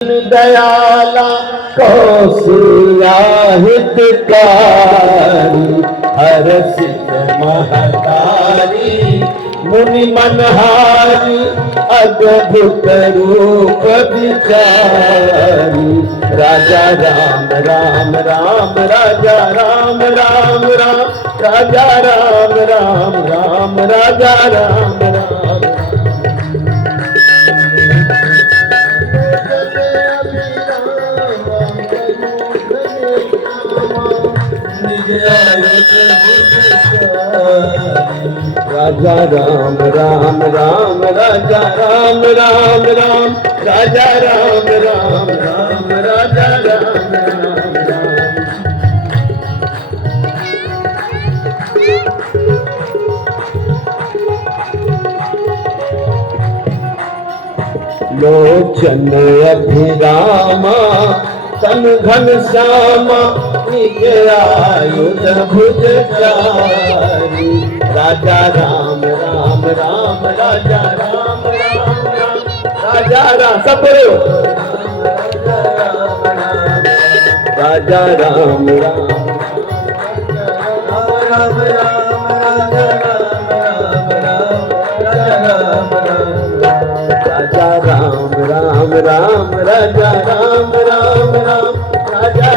दयाला कौशल्या हितकारी हरसित महतारी मुनि मनहारी अद्भुत रूप विचारी राजा राम राम राम राजा राम राम राम राजा राम राम राम राजा राम राम राजा राम राम राम राजा राम राम राम राजा राम राम राम राजा राम राम राम लोचन अभिरामा तन घन श्यामा निज आयुध भुजचारी राजा राम राम राम राजा राम राम राम राजा राम सब बोलो राजा राम राम राम राजा राम राम राम राजा राम राम राम राजा राम राम राम राजा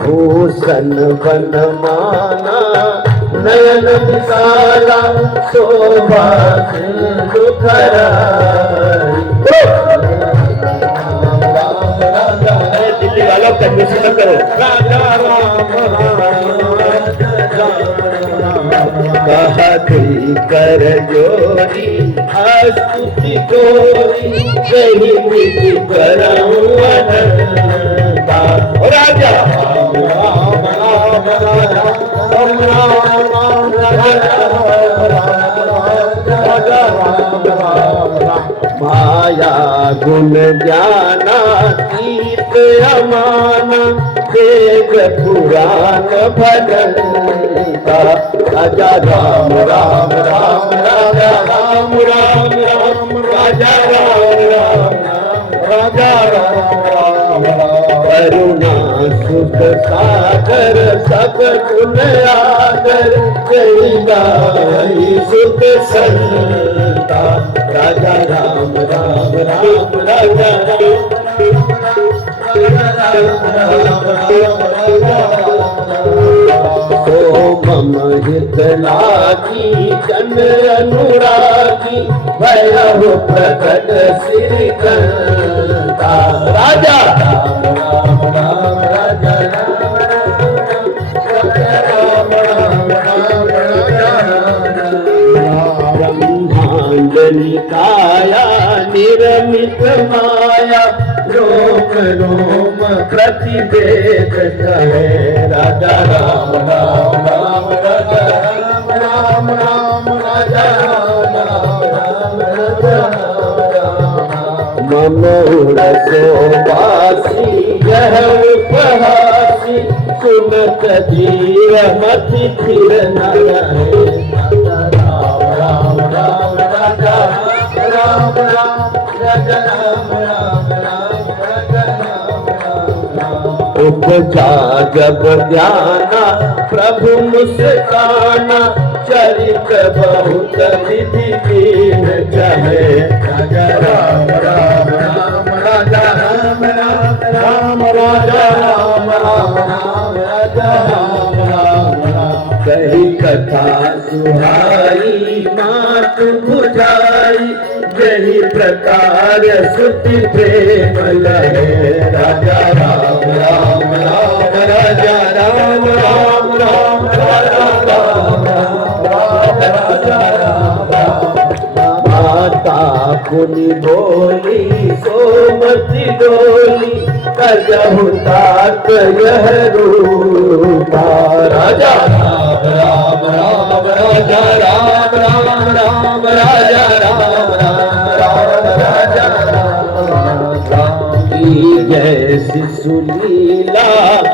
भूषण बनमाना नयन विशाला शोभा सिंधुखरा दिल्ली वालों का मिशन करो राजा राम कहती कर जोरी स्तुति गोरी कही विधि करऊं अनंता राजा राम राम राम राम राजा राम राम माया गुण ज्ञाना तीत अमाना वेद पुराण भजन राजा राम राम राम राजा राम राम राम राजा राम राम राजा राम करुणा सुख सागर सब गुण आदर जय गाई सुख संता राजा राम राम राम राजा मम हित लागी जन अनुरागी भैरव प्रकट श्री कंता राजा राम राम राम राजा राम राम राम ब्रह्मांड निकाया निर्मित माया रोम रोम प्रतिवेद कहे राजा राम राम राम राजा राम राम राम राजा राम राम राम राजा राम मम उड़सोवासी यह उपहासी सुनत जीव मति फिर न रहे राम राम राम राजा राम राम राजा राम राम उपजा जब ज्ञाना प्रभु मुस्काना चरित बहुत विधि दीन चले राजा राम राम राम राजा राम राम राम राजा राम राम राम राजा राम राम राम कही कथा सुहाई मात बुझाई यही प्रकार सुति प्रेम लहे राजा राम राम राम राजा राम राम राम राजा राम राम राजा राम माता पुनि बोली सोमति डोली कजहु तात यह रूपा राजा राम राम राम राजा राम राम राम राजा राम राम जैसी सुलीला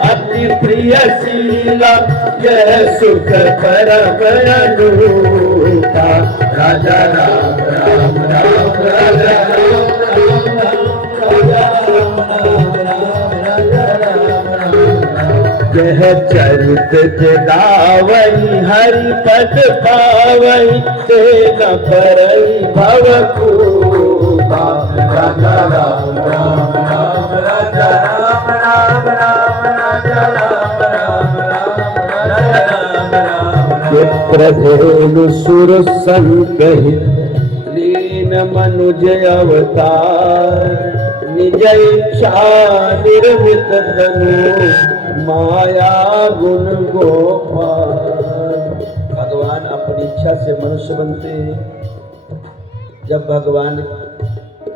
अति प्रिय शीला यह सुख परम अनुता राजा राम राम राम यह चरित जगावई हरि पद पावई ते न परई भव खूबा। राजा राम राम राम राजा राम राम राम राजा राम राम राम राजा राम राम। चित्रधेनु सुर संकहित लीन मनुज अवतार। निज इच्छा निर्मित धनु माया गुण गोपाल। भगवान अपनी इच्छा से मनुष्य बनते हैं। जब भगवान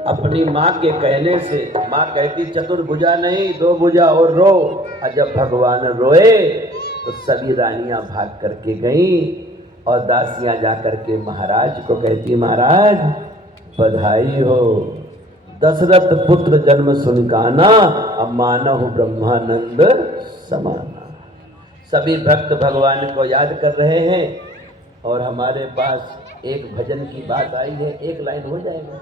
अपनी माँ के कहने से, माँ कहती चतुर्भुजा नहीं दो भुजा और रो, और जब भगवान रोए तो सभी रानियां भाग करके गईं और दासियां जा करके महाराज को कहती महाराज बधाई हो, दशरथ पुत्र जन्म सुन काना, अब मानहु ब्रह्मानंद समाना। सभी भक्त भगवान को याद कर रहे हैं और हमारे पास एक भजन की बात आई है, एक लाइन हो जाएगा।